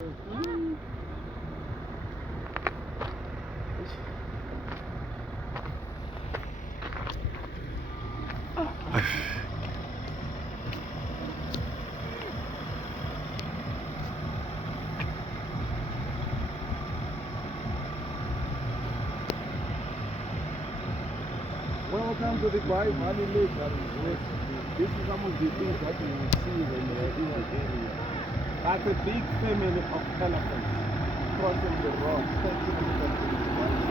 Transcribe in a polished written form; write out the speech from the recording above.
Mm. Welcome to the Bai Valley Lake. This is some of the things that you will see when you are in the area. That's a big family of elephants crossing the road 10 kilometers from the Bai.